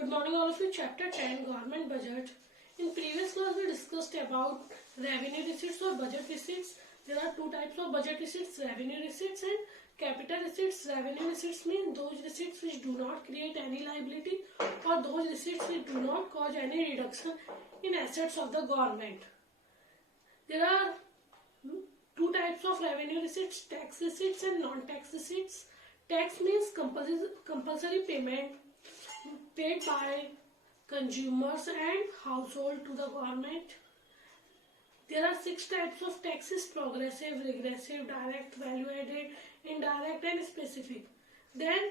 Good morning all of you. Chapter 10 Government Budget. In previous class we discussed about revenue receipts or budget receipts. There are two types of budget receipts, revenue receipts and capital receipts. Revenue receipts mean those receipts which do not create any liability or those receipts which do not cause any reduction in assets of the government. There are two types of revenue receipts, tax receipts and non-tax receipts. Tax means compulsory payment paid by consumers and household to the government. There are 6 types of taxes: progressive, regressive, direct, value added, indirect and specific. Then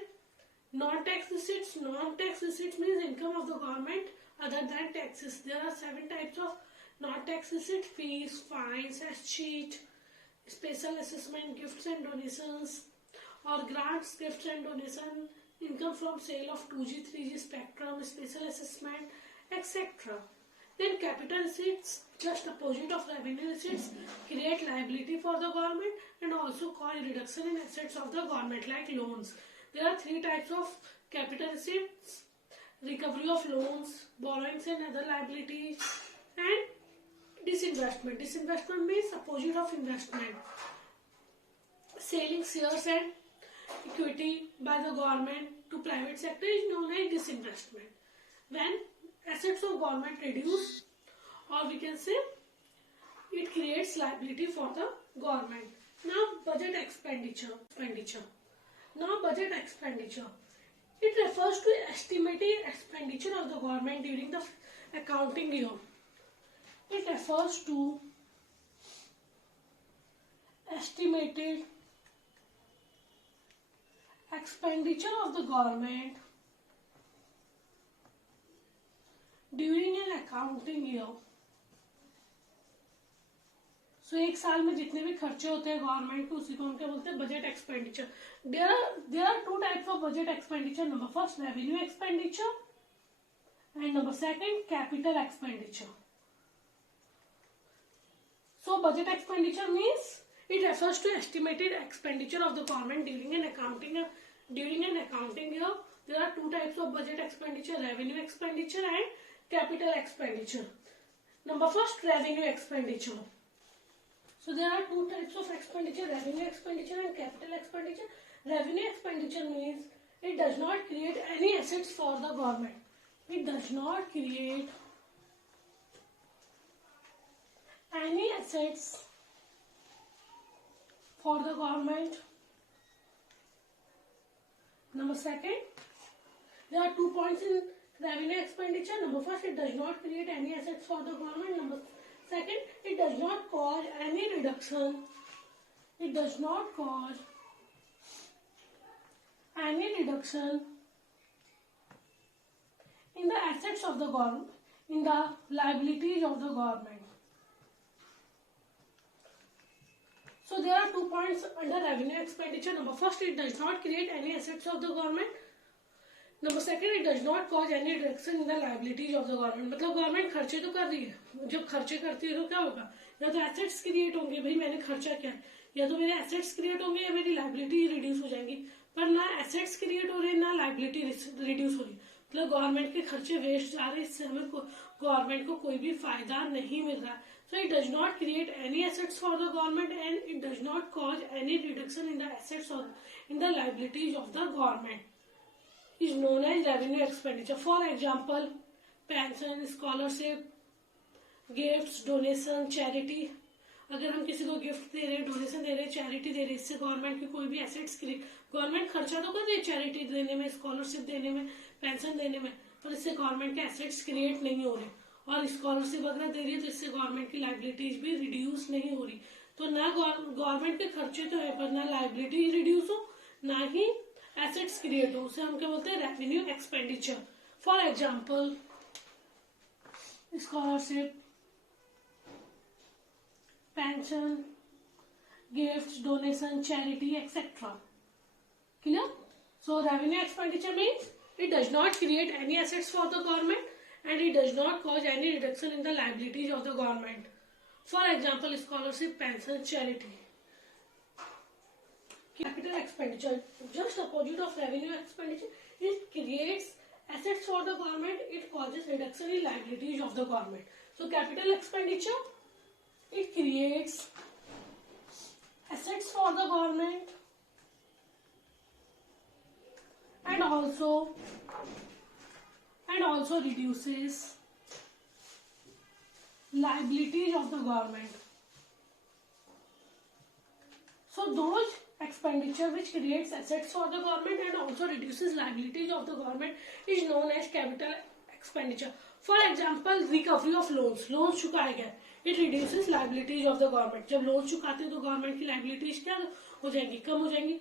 non-tax receipts. Non-tax receipts means income of the government other than taxes. There are 7 types of non-tax receipts: fees, fines, escheat, special assessment, gifts and donations, or grants, gifts and donation, income from sale of 2G, 3G spectrum, special assessment, etc. Then capital receipts, just opposite of revenue receipts, create liability for the government and also cause reduction in assets of the government like loans. There are 3 types of capital receipts: recovery of loans, borrowings and other liabilities, and disinvestment. Disinvestment means opposite of investment. Selling shares and equity by the government to private sector is known as disinvestment. When assets of government reduce, or we can say it creates liability for the government. Now budget expenditure. Now budget expenditure. It refers to estimated expenditure of the government during the accounting year. It refers to estimated expenditure of the government during an accounting year. So एक साल में जितने भी खर्चे होते हैं government के उसी को हम क्या बोलते हैं? Budget expenditure. There are 2 types of budget expenditure. Number first, revenue expenditure, and number second, capital expenditure. So budget expenditure means it refers to estimated expenditure of the government during an accounting year. There are 2 types of budget expenditure: revenue expenditure and capital expenditure. Number first, revenue expenditure. So there are 2 types of expenditure: revenue expenditure and capital expenditure. Revenue expenditure means it does not create any assets for the government. It does not create any assets for the government. Number second, there are 2 points in revenue expenditure. Number first, it does not create any assets for the government. Number second, it does not cause any reduction. It does not cause any reduction in the assets of the government, in the liabilities of the government. So there are 2 points under revenue expenditure. Number first, it does not create any assets of the government. Number second, it does not cause any reduction in the liabilities of the government. मतलब government खर्चे तो कर रही है, जब खर्चे करती है तो क्या होगा? या तो एसेट्स क्रिएट होंगे, भाई मैंने खर्चा किया, या तो मेरे एसेट्स क्रिएट होंगे या मेरी लाइबिलिटी रिड्यूस हो जाएंगी. पर ना एसेट्स क्रिएट हो रहे ना लाइबिलिटी रिड्यूस हो रही. मतलब गवर्नमेंट के खर्चे वेस्ट जा रहे, इससे हमें गवर्नमेंट को कोई भी फायदा नहीं मिल रहा. So it does not create any assets for the government and it does not cause any reduction in the assets or in the liabilities of the government. Is known as revenue expenditure. For example, pension, scholarship, gifts, donation, charity. अगर हम किसी को gift दे रहे हैं, donation दे रहे हैं, charity दे रहे हैं, इससे गवर्नमेंट की कोई भी एसेट्स क्रिएट, गवर्नमेंट खर्चा तो कर रही है चैरिटी देने में, स्कॉलरशिप देने में, पेंशन देने में, पर इससे गवर्नमेंट के एसेट्स क्रिएट नहीं हो रहे. और स्कॉलरशिप वगैरह दे रही है तो इससे गवर्नमेंट की लाइबिलिटीज भी रिड्यूस नहीं हो रही. तो ना गवर्नमेंट के खर्चे तो है पर ना लाइबिलिटी रिड्यूस हो ना ही एसेट्स क्रिएट हो. उसे हम क्या बोलते हैं? Revenue expenditure. For example, scholarship, pension, gift, donation, charity etcetera. Clear? So revenue expenditure means it does not create any assets for the government and it does not cause any reduction in the liabilities of the government. For example, scholarship, pension, charity. Capital expenditure, just opposite of revenue expenditure, it creates assets for the government, it causes reduction in liabilities of the government. So capital expenditure, it creates assets for the government and also reduces liabilities of the government. So those expenditure which creates assets for the government and also reduces liabilities of the government is known as capital expenditure. For example, recovery of loans चुकाए गए, it reduces liabilities of the government. जब loans चुकाते हैं तो government की liabilities क्या हो जाएंगी, कम हो जाएंगी.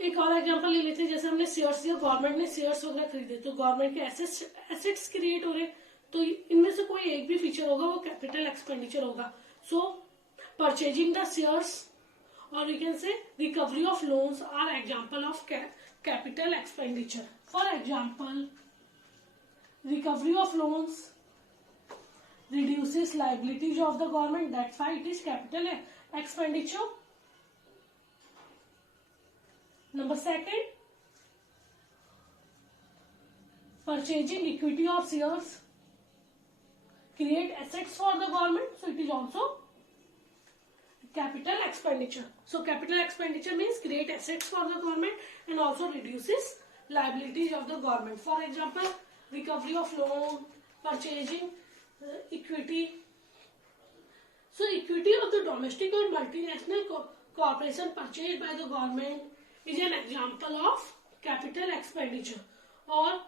एक और एग्जांपल ले लेते हैं, जैसे हमने शेयर्स लिया, गवर्नमेंट ने शेयर्स वगैरह खरीदे तो गवर्नमेंट के एसेट्स क्रिएट हो रहे, तो इनमें से कोई एक भी फीचर होगा वो कैपिटल एक्सपेंडिचर होगा. So purchasing the shares or we can say recovery of loans are example of capital expenditure. For example, recovery of loans reduces liabilities of the government, that's why it is capital expenditure. Number second, purchasing equity or shares create assets for the government, so it is also capital expenditure. So capital expenditure means create assets for the government and also reduces liabilities of the government. For example, recovery of loan, purchasing equity. So equity of the domestic or multinational corporation purchased by the government is an example of capital expenditure. Or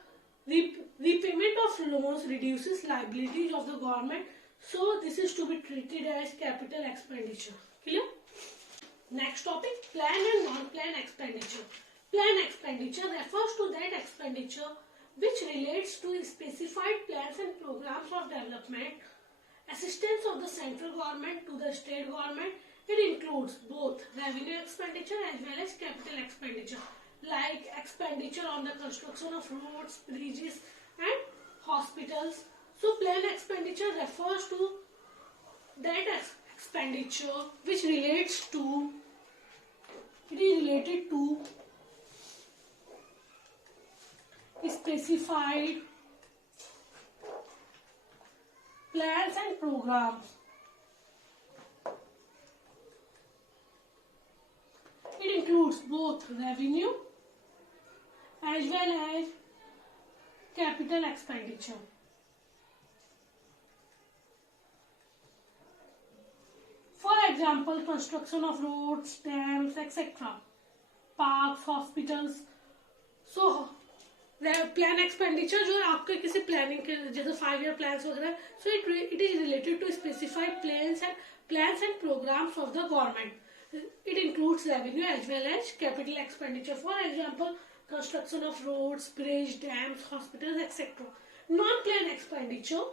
repayment of loans reduces liabilities of the government. So this is to be treated as capital expenditure. Clear? Next topic, plan and non-plan expenditure. Plan expenditure refers to that expenditure which relates to specified plans and programs of development, assistance of the central government to the state government. It includes both revenue expenditure as well as capital expenditure, like expenditure on the construction of roads, bridges and hospitals. So plan expenditure refers to that expenditure which relates to, it is related to specified plans and programs. It includes both revenue as well as capital expenditure. For example, construction of roads, dams, etc., parks, hospitals. So plan expenditure जो आपके किसी planning के जैसे 5-year plans वगैरह, so it is related to specified plans and programs of the government. It includes revenue as well as capital expenditure. For example, construction of roads, bridge, dams, hospitals, etc. Non-plan expenditure,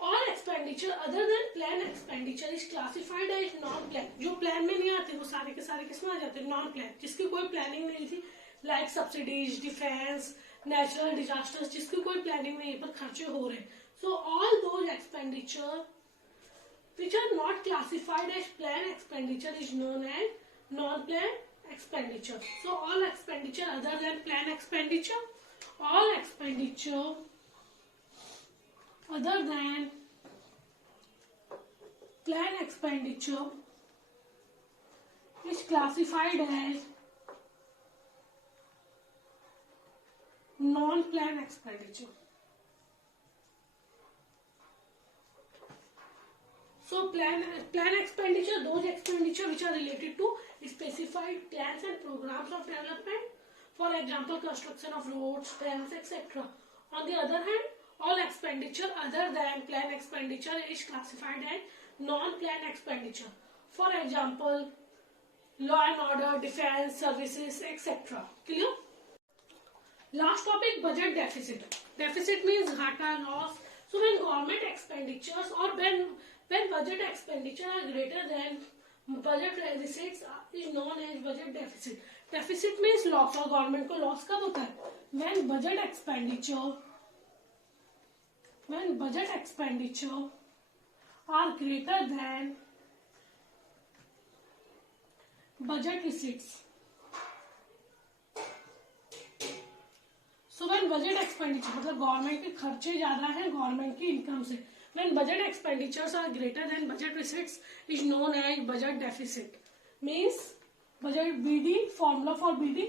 all expenditure other than plan expenditure is classified as non-plan. जो plan में नहीं आते वो सारे के सारे किसमें आ जाते हैं, नॉन प्लान, जिसकी कोई प्लानिंग नहीं थी, like subsidies, defence, natural disasters, जिसकी कोई प्लानिंग नहीं पर खर्चे हो रहे. So all those expenditure which are not classified as plan expenditure is known as non-plan expenditure. So all expenditure other than plan expenditure, all expenditure other than plan expenditure is classified as non-plan expenditure. So plan expenditure, those expenditure which are related to specified plans and programs of development, for example construction of roads, dams, etc. On the other hand, all expenditure other than plan expenditure is classified as non-plan expenditure. For example, law and order, defense, services, etc. Clear? Last topic, budget deficit. Deficit means घाटा, loss. So when government expenditures or when budget expenditure are greater than budget receipts is known as budget deficit. Deficit means loss, और government को loss कब होता है? When budget expenditure are greater than budget receipts. when budget expenditure मतलब government के खर्चे ज्यादा हैं गवर्नमेंट की इनकम से. When budget expenditures are greater than budget receipts is known as budget deficit. Means budget BD, formula for BD,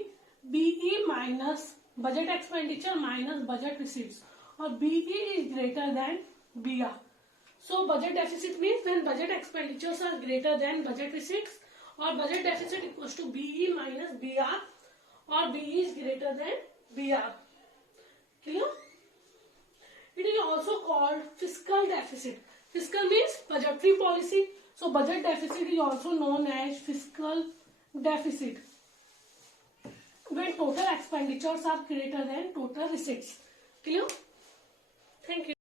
BE minus budget expenditure minus budget receipts, or BE is greater than BR. So budget deficit means when budget expenditures are greater than budget receipts, or budget deficit equals to BE minus BR, or BE is greater than BR. Clear? It is also called fiscal deficit. Fiscal means budgetary policy. So budget deficit is also known as fiscal deficit when total expenditures are greater than total receipts. Clear? Thank you.